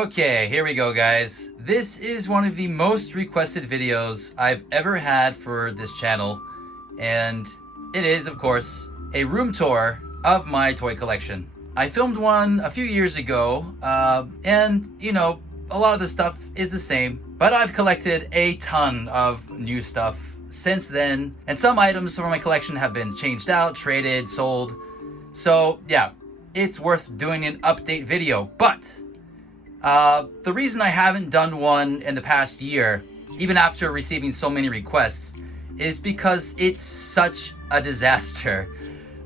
Okay, here we go, guys. This is one of the most requested videos I've ever had for this channel, and it is, of course, a room tour of my toy collection. I filmed one a few years ago, and, you know, a lot of the stuff is the same, but I've collected a ton of new stuff since then, and some items from my collection have been changed out, traded, sold, so yeah, it's worth doing an update video. But the reason I haven't done one in the past year, even after receiving so many requests, is because it's such a disaster,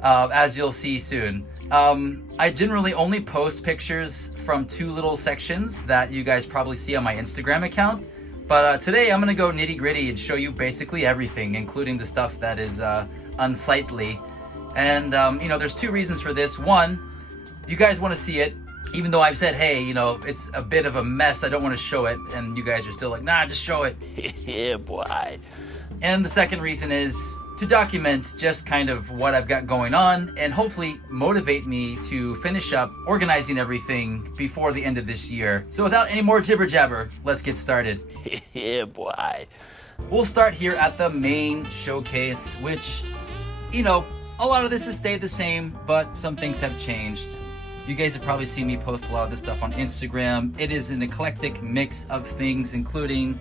as you'll see soon. I generally only post pictures from two little sections that you guys probably see on my Instagram account, but today I'm gonna go nitty gritty and show you basically everything, including the stuff that is unsightly. And you know, there's two reasons for this. One, you guys want to see it, even though I've said, hey, you know, it's a bit of a mess, I don't want to show it, and you guys are still like, nah, just show it. Yeah, boy. And the second reason is to document just kind of what I've got going on and hopefully motivate me to finish up organizing everything before the end of this year. So without any more jibber jabber, let's get started. Yeah, boy. We'll start here at the main showcase, which, you know, a lot of this has stayed the same, but some things have changed. You guys have probably seen me post a lot of this stuff on Instagram. It is an eclectic mix of things, including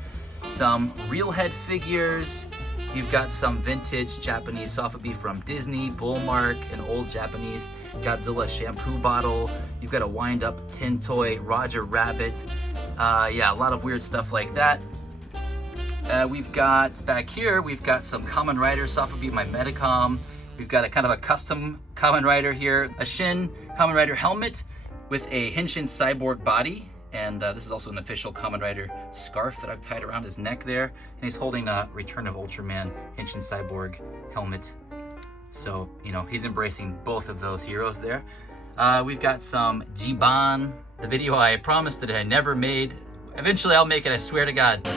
some real head figures. You've got some vintage Japanese sofubi from Disney, Bullmark, an old Japanese Godzilla shampoo bottle. You've got a wind-up tin toy, Roger Rabbit. Yeah, a lot of weird stuff like that. We've got, back here, we've got some Kamen Rider sofubi, my Medicom. We've got a kind of a custom Kamen Rider here, a Shin Kamen Rider helmet with a Henshin cyborg body. And this is also an official Kamen Rider scarf that I've tied around his neck there. And he's holding a Return of Ultraman Henshin cyborg helmet. So, you know, he's embracing both of those heroes there. We've got some Jiban, the video I promised that I never made. Eventually I'll make it, I swear to God.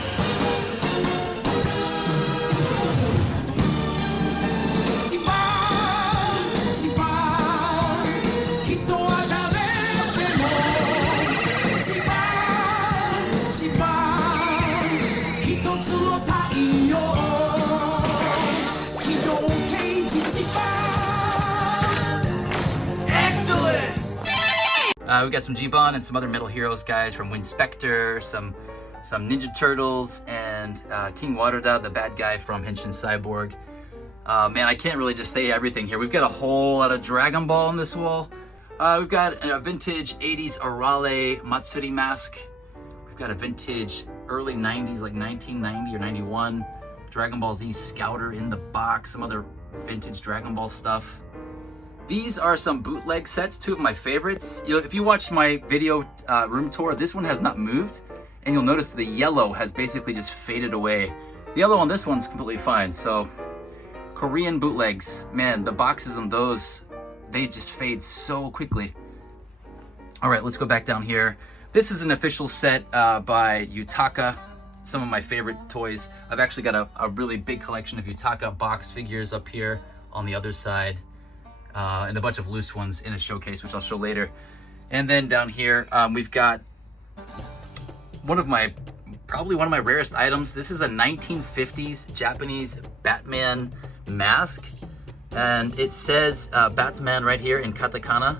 We've got some Jiban and some other Metal Heroes guys from Winspector, some Ninja Turtles, and King Waruda, the bad guy from Henshin Cyborg. Man, I can't really just say everything here. We've got a whole lot of Dragon Ball on this wall. We've got a vintage 80s Arale Matsuri mask. We've got a vintage early 90s, like 1990 or 91, Dragon Ball Z Scouter in the box, some other vintage Dragon Ball stuff. These are some bootleg sets, two of my favorites. You know, if you watched my video room tour, this one has not moved, and you'll notice the yellow has basically just faded away. The yellow on this one's completely fine. So, Korean bootlegs, man, the boxes on those, they just fade so quickly. All right, let's go back down here. This is an official set by Yutaka, some of my favorite toys. I've actually got a really big collection of Yutaka box figures up here on the other side. And a bunch of loose ones in a showcase, which I'll show later. And then down here, we've got probably one of my rarest items. This is a 1950s Japanese Batman mask. And it says Batman right here in katakana.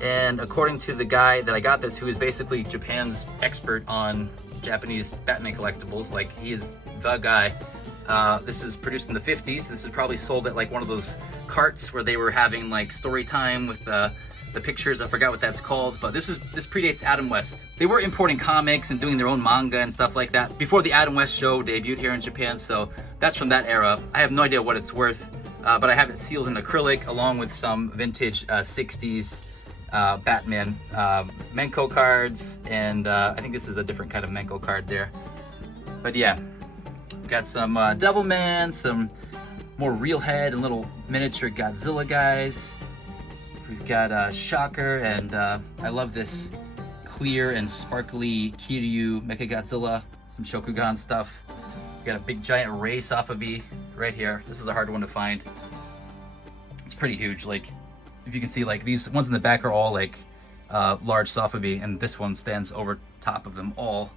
And according to the guy that I got this, who is basically Japan's expert on Japanese Batman collectibles, like he is the guy. This was produced in the 50s. This was probably sold at like one of those carts where they were having like story time with the pictures. I forgot what that's called, but this predates Adam West. They were importing comics and doing their own manga and stuff like that before the Adam West show debuted here in Japan, so that's from that era. I have no idea what it's worth, but I have it sealed in acrylic along with some vintage 60s Batman Menko cards, and I think this is a different kind of Menko card there. But yeah, got some Devilman, some more real head and little miniature Godzilla guys. We've got Shocker, and I love this clear and sparkly Kiryu Mechagodzilla, some Shokugan stuff. We got a big giant Ray sofubi right here. This is a hard one to find. It's pretty huge. Like, if you can see, like these ones in the back are all like large sofubi, and this one stands over top of them all.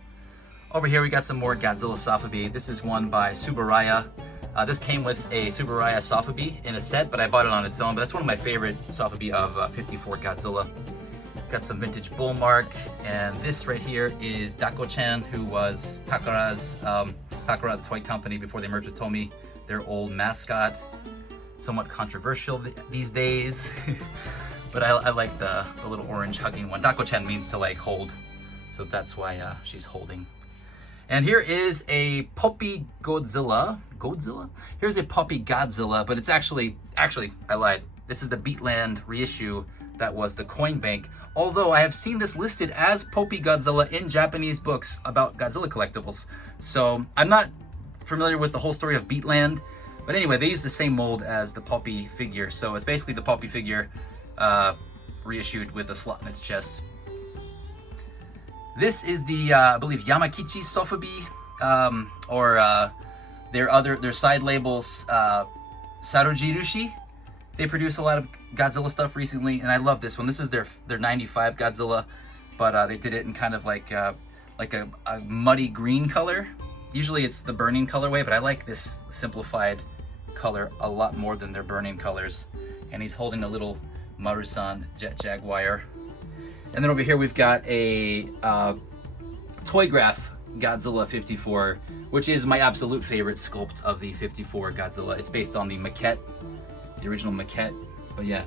Over here we got some more Godzilla sofubi. This is one by Tsuburaya. This came with a Tsuburaya sofubi in a set, but I bought it on its own. But that's one of my favorite sofubi of 54 Godzilla. Got some vintage bull mark, and this right here is Dako-chan, who was Takara's Takara, the toy company before they merged with Tomy, their old mascot. Somewhat controversial these days, but I like the little orange hugging one. Dako-chan means to like hold, so that's why she's holding. And here is a Puppy Godzilla. Godzilla? Here's a Puppy Godzilla, but it's actually I lied. This is the Beatland reissue that was the coin bank. Although I have seen this listed as Puppy Godzilla in Japanese books about Godzilla collectibles. So I'm not familiar with the whole story of Beatland. But anyway, they use the same mold as the Puppy figure. So it's basically the Puppy figure reissued with a slot in its chest. This is the, I believe, Yamakichi sofubi, or their side labels, Sarujirushi. They produce a lot of Godzilla stuff recently, and I love this one. This is their 95 Godzilla, but they did it in kind of like a muddy green color. Usually it's the burning colorway, but I like this simplified color a lot more than their burning colors. And he's holding a little Marusan Jet Jaguar. And then over here we've got a Toygraph Godzilla 54, which is my absolute favorite sculpt of the 54 Godzilla. It's based on the maquette, the original maquette. But yeah,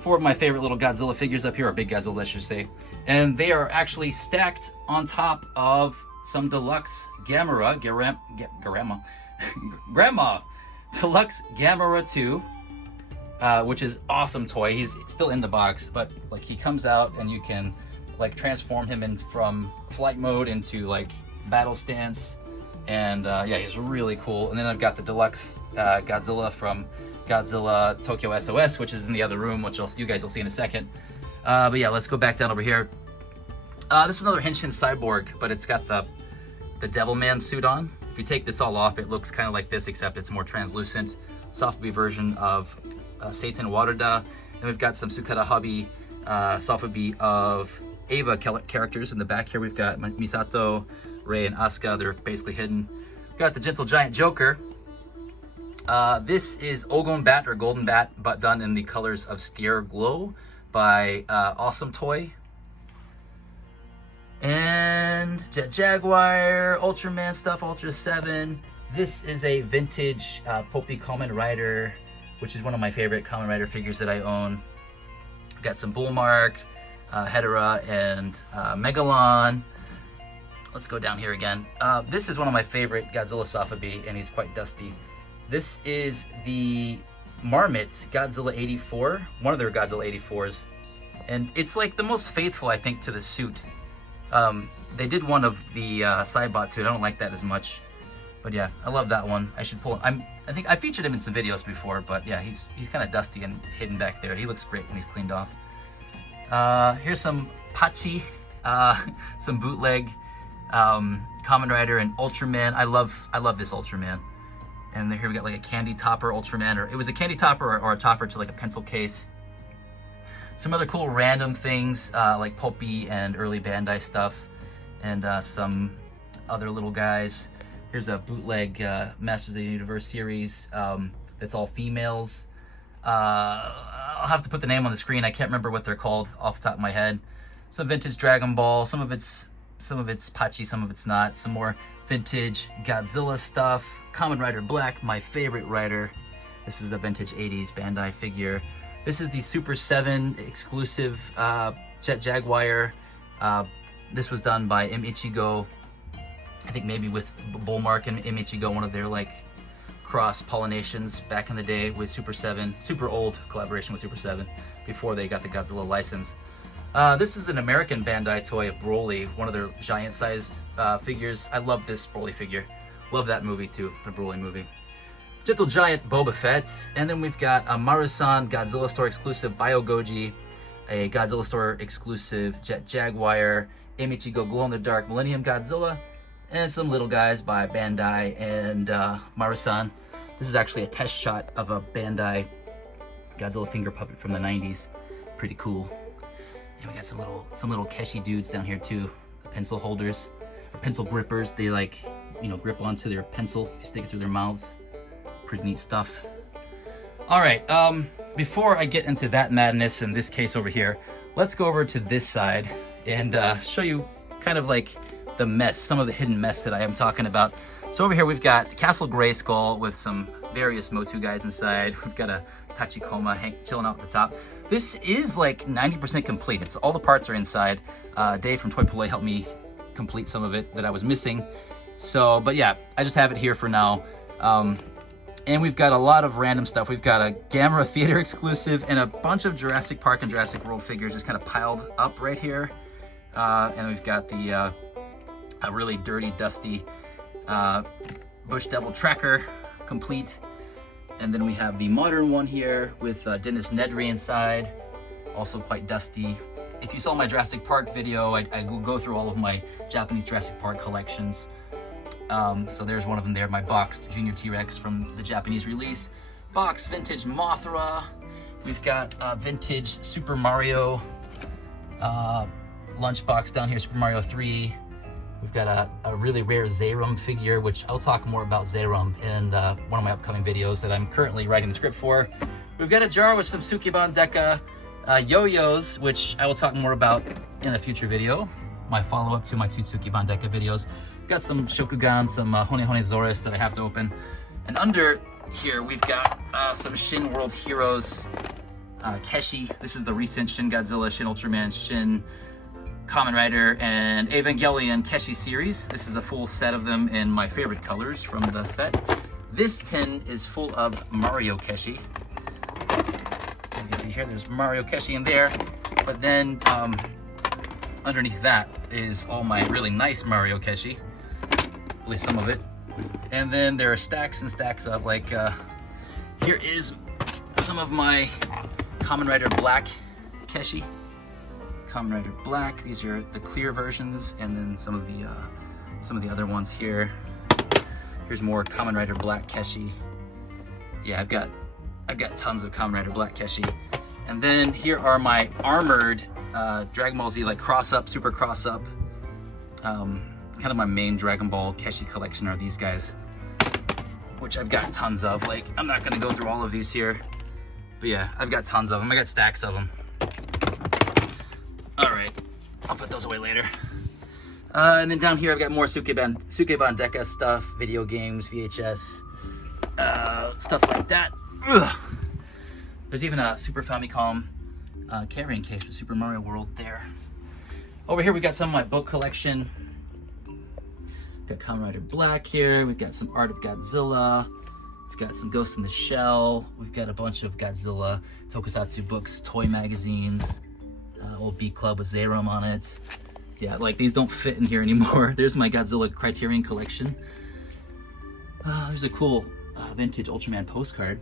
4 of my favorite little Godzilla figures up here, or big Godzillas I should say. And they are actually stacked on top of some deluxe Gamera, Grandma Deluxe Gamera 2, which is awesome toy. He's still in the box, but like he comes out and you can like transform him in from flight mode into like battle stance, and yeah, he's really cool. And then I've got the deluxe Godzilla from Godzilla Tokyo SOS, which is in the other room, which you guys will see in a second. But yeah, let's go back down over here. This is another Henshin Cyborg, but it's got the Devilman suit on. If you take this all off, it looks kind of like this, except it's more translucent. Sofubi version of Satan Waterda. And we've got some Sukata Hobby Sofubi of Eva characters. In the back here, we've got Misato, Rei, and Asuka. They're basically hidden. We've got the Gentle Giant Joker. This is Ogon Bat, or Golden Bat, but done in the colors of Scare Glow by Awesome Toy. And Jet Jaguar, Ultraman stuff, Ultra 7. This is a vintage Puppy Kamen Rider, which is one of my favorite Kamen Rider figures that I own. Got some Bullmark, Hedera, and Megalon. Let's go down here again. This is one of my favorite Godzilla sofubi, and he's quite dusty. This is the Marmot Godzilla 84, one of their Godzilla 84s. And it's like the most faithful, I think, to the suit. They did one of the Saibot suit. I don't like that as much. But yeah, I love that one. I should pull him. I think I featured him in some videos before, but yeah, he's kind of dusty and hidden back there. He looks great when he's cleaned off. Here's some Pachi, some bootleg Kamen Rider and Ultraman. I love this Ultraman. And here we got like a candy topper Ultraman, or it was a candy topper or a topper to like a pencil case. Some other cool random things like Poppy and early Bandai stuff, and some other little guys. Here's a bootleg Masters of the Universe series that's all females. I'll have to put the name on the screen. I can't remember what they're called off the top of my head. Some vintage Dragon Ball. Some of it's Pachi, some of it's not. Some more vintage Godzilla stuff. Kamen Rider Black, my favorite Rider. This is a vintage 80s Bandai figure. This is the Super 7 exclusive Jet Jaguar. This was done by M. Ichigo. I think maybe with Bullmark and M. Ichigo, one of their like cross pollinations back in the day with Super 7. Super old collaboration with Super 7 before they got the Godzilla license. This is an American Bandai toy of Broly, one of their giant-sized figures. I love this Broly figure. Love that movie too, the Broly movie. Gentle Giant Boba Fett, and then we've got a Marusan Godzilla Store exclusive Bio Goji, a Godzilla Store exclusive Jet Jaguar, Ichigo Glow in the Dark Millennium Godzilla, and some little guys by Bandai and Marusan. This is actually a test shot of a Bandai Godzilla finger puppet from the 90s. Pretty cool. And we got some little keshi dudes down here too. Pencil holders, or pencil grippers. They like, you know, grip onto their pencil. You stick it through their mouths. Pretty neat stuff. All right, before I get into that madness in this case over here, let's go over to this side and show you kind of like the mess, some of the hidden mess that I am talking about. So over here we've got Castle Grayskull with some various Motu guys inside. We've got a Tachikoma chilling out at the top. This is like 90% complete. It's all the parts are inside. Dave from Toy Play helped me complete some of it that I was missing. So, but yeah, I just have it here for now. And we've got a lot of random stuff. We've got a Gamera Theater exclusive and a bunch of Jurassic Park and Jurassic World figures just kind of piled up right here. And we've got the a really dirty, dusty Bush Devil Tracker complete. And then we have the modern one here with Dennis Nedry inside, also quite dusty. If you saw my Jurassic Park video, I will go through all of my Japanese Jurassic Park collections. So there's one of them there, my boxed Junior T-Rex from the Japanese release. Box vintage Mothra. We've got vintage Super Mario lunchbox down here, Super Mario 3. We've got a really rare Zayrum figure, which I'll talk more about Zayrum in one of my upcoming videos that I'm currently writing the script for. We've got a jar with some Sukeban Deka yo-yos, which I will talk more about in a future video, my follow-up to my two Sukeban Deka videos. We've got some Shokugan, some Hone Hone Zorus that I have to open. And under here, we've got some Shin World Heroes Keshi. This is the recent Shin Godzilla, Shin Ultraman, Shin Kamen Rider, and Evangelion Keshi series. This is a full set of them in my favorite colors from the set. This tin is full of Mario Keshi. You can see here, there's Mario Keshi in there. But then underneath that is all my really nice Mario Keshi, at least some of it. And then there are stacks and stacks of like, here is some of my Kamen Rider Black Keshi. Kamen Rider Black. These are the clear versions, and then some of the other ones here. Here's more Kamen Rider Black Keshi. Yeah, I've got tons of Kamen Rider Black Keshi. And then here are my armored Dragon Ball Z, like cross up, super cross up. Kind of my main Dragon Ball Keshi collection are these guys, which I've got tons of. Like, I'm not gonna go through all of these here, but yeah, I've got tons of them. I got stacks of them. All right, I'll put those away later. And then down here, I've got more Sukeban Deka stuff, video games, VHS, stuff like that. Ugh. There's even a Super Famicom carrying case with Super Mario World there. Over here, we got some of my book collection. We've got Kamen Rider Black here. We've got some Art of Godzilla. We've got some Ghost in the Shell. We've got a bunch of Godzilla tokusatsu books, toy magazines. Old B Club with Zayrum on it. Yeah, like these don't fit in here anymore. There's my Godzilla Criterion collection. There's a cool vintage Ultraman postcard.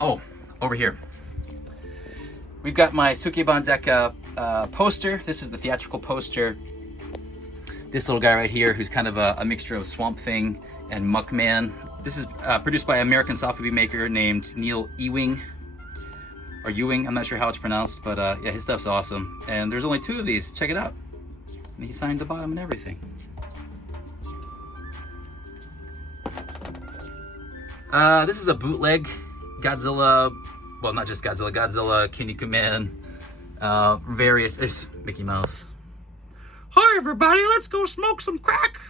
Oh, over here. We've got my Sukeban Deka poster. This is the theatrical poster. This little guy right here, who's kind of a mixture of Swamp Thing and Muckman. This is produced by an American sofubi maker named Neil Ewing. Or Ewing, I'm not sure how it's pronounced, but yeah, his stuff's awesome. And there's only 2 of these, check it out. And he signed the bottom and everything. This is a bootleg Godzilla, well, not just Godzilla, Godzilla, Kinnikuman, various, there's Mickey Mouse. Hi everybody, let's go smoke some crack.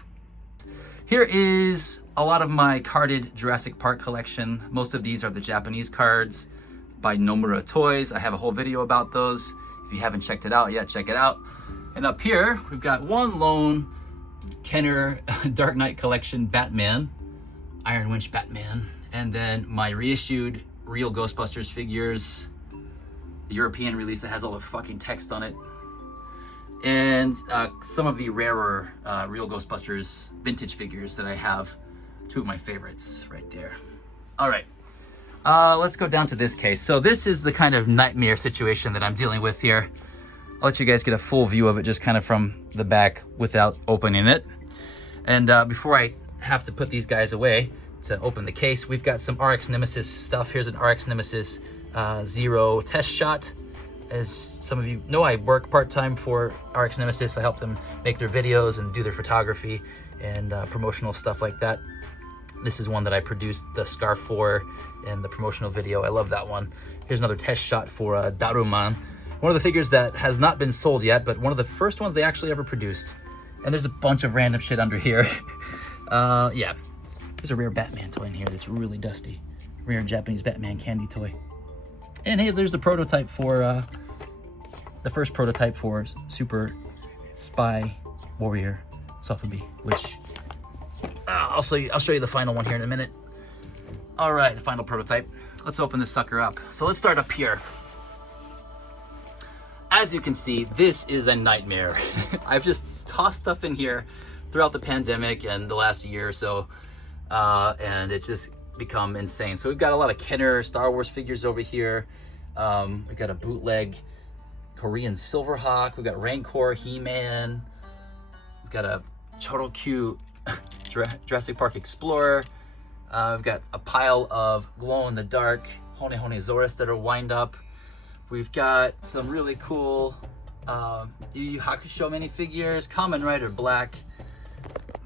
Here is a lot of my carded Jurassic Park collection. Most of these are the Japanese cards by Nomura Toys. I have a whole video about those. If you haven't checked it out yet, check it out. And up here, we've got one lone Kenner Dark Knight collection Batman, Iron Winch Batman, and then my reissued real Ghostbusters figures, the European release that has all the fucking text on it, and some of the rarer real Ghostbusters vintage figures that I have. 2 of my favorites right there. All right. Let's go down to this case. So this is the kind of nightmare situation that I'm dealing with here. I'll let you guys get a full view of it just kind of from the back without opening it. And before I have to put these guys away to open the case, we've got some RX Nemesis stuff. Here's an RX Nemesis Zero test shot. As some of you know, I work part-time for RX Nemesis. I help them make their videos and do their photography and promotional stuff like that. This is one that I produced the scarf for and the promotional video. I love that one. Here's another test shot for Daruman. One of the figures that has not been sold yet, but one of the first ones they actually ever produced. And there's a bunch of random shit under here. Yeah, there's a rare Batman toy in here that's really dusty. Rare Japanese Batman candy toy. And hey, there's the prototype for, the first prototype for Super Spy Warrior sofubi, which I'll show you the final one here in a minute. All right, the final prototype. Let's open this sucker up. So let's start up here. As you can see, this is a nightmare. I've just tossed stuff in here throughout the pandemic and the last year or so, and it's just become insane. So we've got a lot of Kenner Star Wars figures over here. We've got a bootleg Korean Silverhawk. We've got Rancor, He-Man. We've got a Chorokyu Jurassic Park Explorer. We've got a pile of glow-in-the-dark Hone Zores that are wind up. We've got some really cool Yu Yu Hakusho minifigures, Kamen Rider Black,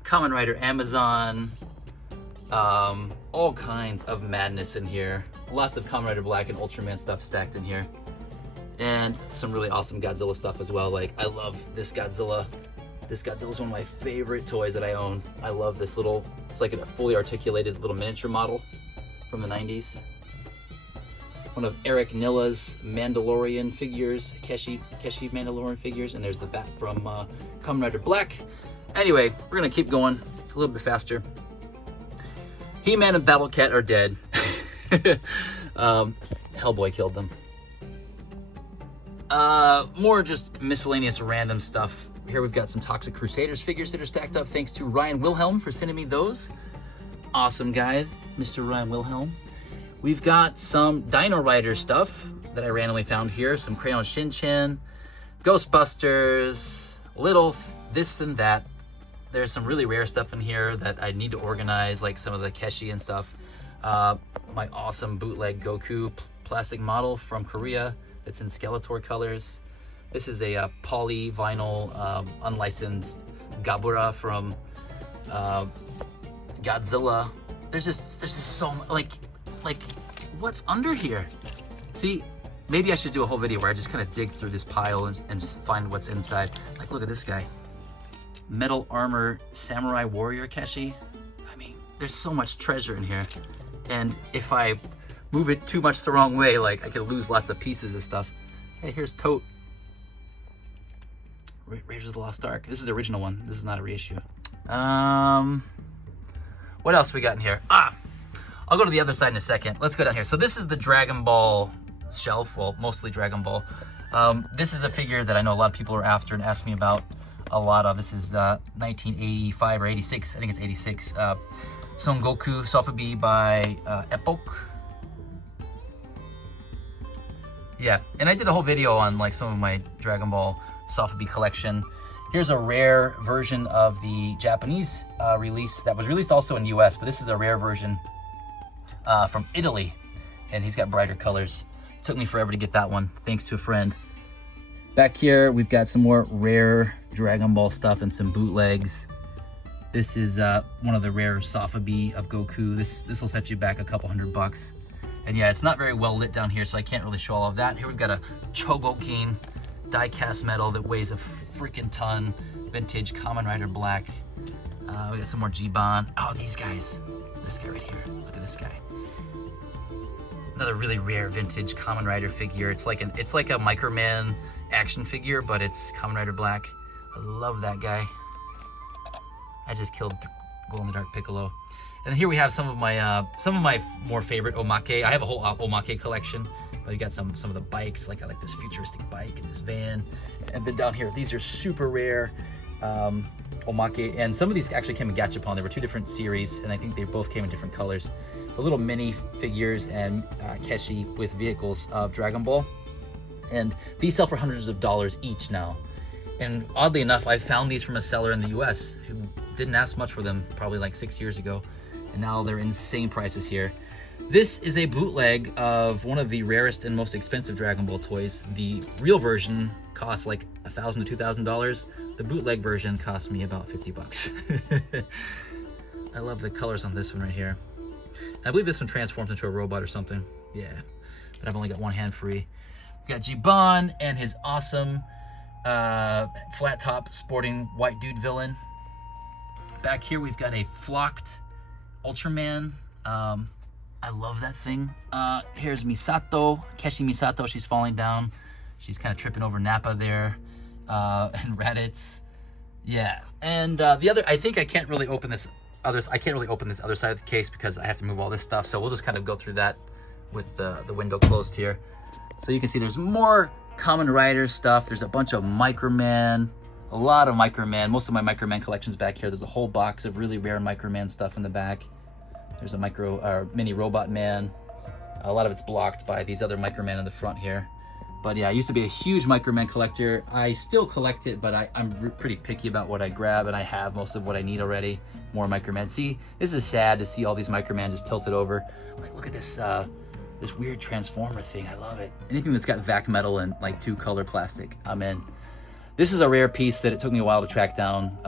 Kamen Rider Amazon, all kinds of madness in here. Lots of Kamen Rider Black and Ultraman stuff stacked in here. And some really awesome Godzilla stuff as well. Like, I love this Godzilla. This Godzilla is one of my favorite toys that I own. I love this little, it's like a fully articulated little miniature model from the 90s. One of Eric Nilla's Mandalorian figures, Keshi Mandalorian figures, and there's the bat from Kamen Rider Black. Anyway, we're gonna keep going a little bit faster. He-Man and Battle Cat are dead. Hellboy killed them. More just miscellaneous random stuff. Here we've got some Toxic Crusaders figures that are stacked up. Thanks to Ryan Wilhelm for sending me those. Awesome guy, Mr. Ryan Wilhelm. We've got some Dino Rider stuff that I randomly found here. Some Crayon Shin-Chan, Ghostbusters, little this and that. There's some really rare stuff in here that I need to organize, like some of the Keshi and stuff. My awesome bootleg Goku plastic model from Korea that's in Skeletor colors. This is a poly vinyl unlicensed Gabura from Godzilla. There's just so much, like what's under here? See, maybe I should do a whole video where I just kind of dig through this pile and find what's inside. Like, look at this guy. Metal Armor Samurai Warrior Keshi. I mean, there's so much treasure in here. And if I move it too much the wrong way, like, I could lose lots of pieces of stuff. Hey, here's Tote. Raiders of the Lost Ark. This is the original one. This is not a reissue. What else we got in here? I'll go to the other side in a second. Let's go down here. So this is the Dragon Ball shelf. Well, mostly Dragon Ball. This is a figure that I know a lot of people are after and ask me about a lot of. This is 1985 or 86. I think it's 86. Son Goku sofubi by Epoch. Yeah, and I did a whole video on like some of my Dragon Ball sofubi collection. Here's a rare version of the Japanese release that was released also in US, but this is a rare version from Italy, and he's got brighter colors. It took me forever to get that one, thanks to a friend. Back here, we've got some more rare Dragon Ball stuff and some bootlegs. This is one of the rare sofubi of Goku. This will set you back a couple $100. And yeah, it's not very well lit down here, so I can't really show all of that. Here we've got a Chogokin die-cast metal that weighs a freaking ton. Vintage Kamen Rider Black. We got some more G-Bon. Oh, these guys. This guy right here. Look at this guy. Another really rare vintage Kamen Rider figure. It's like a Microman action figure, but it's Kamen Rider Black. I love that guy. I just killed glow-in-the-dark Piccolo. And here we have some of my more favorite omake. I have a whole omake collection. But you got some of the bikes, like I like this futuristic bike and this van. And then down here, these are super rare omake. And some of these actually came in Gachapon. There were two different series, and I think they both came in different colors. The little mini figures and Keshi with vehicles of Dragon Ball. And these sell for hundreds of dollars each now. And oddly enough, I found these from a seller in the US who didn't ask much for them, probably like 6 years ago. And now they're insane prices here. This is a bootleg of one of the rarest and most expensive Dragon Ball toys. The real version costs like $1,000 to $2,000. The bootleg version cost me about 50 bucks. I love the colors on this one right here. I believe this one transforms into a robot or something. Yeah, but I've only got one hand free. We got Jiban and his awesome flat top sporting white dude villain. Back here we've got a flocked Ultraman. I love that thing. Here's Misato, Keshi Misato. She's falling down. She's kind of tripping over Nappa there, and Raditz. Yeah, and the other, I think I can't really open this other side of the case because I have to move all this stuff. So we'll just kind of go through that with the window closed here. So you can see there's more Kamen Rider stuff. There's a bunch of Microman, a lot of Microman. Most of my Microman collection's back here. There's a whole box of really rare Microman stuff in the back. There's a mini Robot Man. A lot of it's blocked by these other Microman in the front here. But yeah, I used to be a huge Microman collector. I still collect it, but I'm pretty picky about what I grab, and I have most of what I need already. More Microman. See, this is sad to see all these Microman just tilted over. Like, look at this this weird Transformer thing. I love it. Anything that's got vac metal and like 2-color plastic, I'm in. This is a rare piece that it took me a while to track down.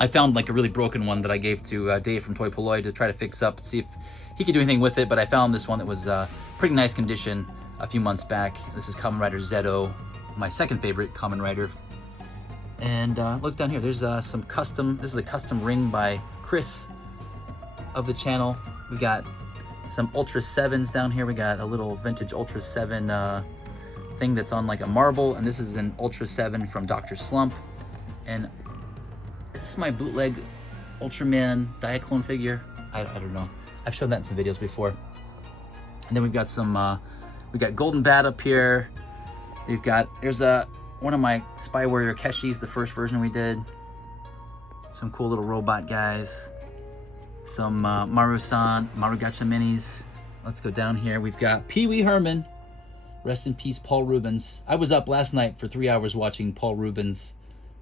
I found like a really broken one that I gave to Dave from Toy Polloy to try to fix up, see if he could do anything with it, but I found this one that was pretty nice condition a few months back. This is Kamen Rider Zeddo, my second favorite Kamen Rider. And look down here, there's some custom, this is a custom ring by Chris of the channel. We got some Ultra 7s down here. We got a little vintage Ultra 7 thing that's on like a marble, and this is an Ultra 7 from Dr. Slump. And is this my bootleg Ultraman Diaclone figure? I don't know. I've shown that in some videos before. And then we've got some, we got Golden Bat up here. We've got, there's one of my Spy Warrior Keshis, the first version we did. Some cool little robot guys. Some Maru-san, Marugacha minis. Let's go down here. We've got Pee Wee Herman. Rest in peace, Paul Rubens. I was up last night for 3 hours watching Paul Rubens'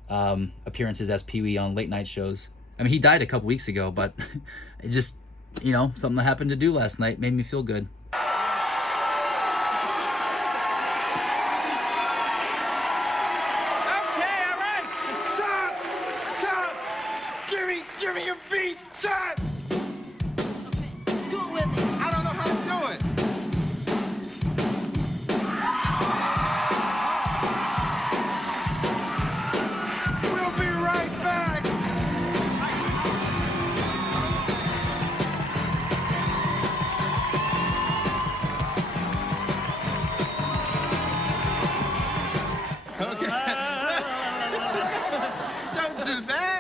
appearances as Pee Wee on late night shows. I mean, he died a couple weeks ago, but it just, you know, something I happened to do last night made me feel good. Give me your beat, shot! Do it with me. I don't know how to do it. We'll be right back. Okay. Don't do that.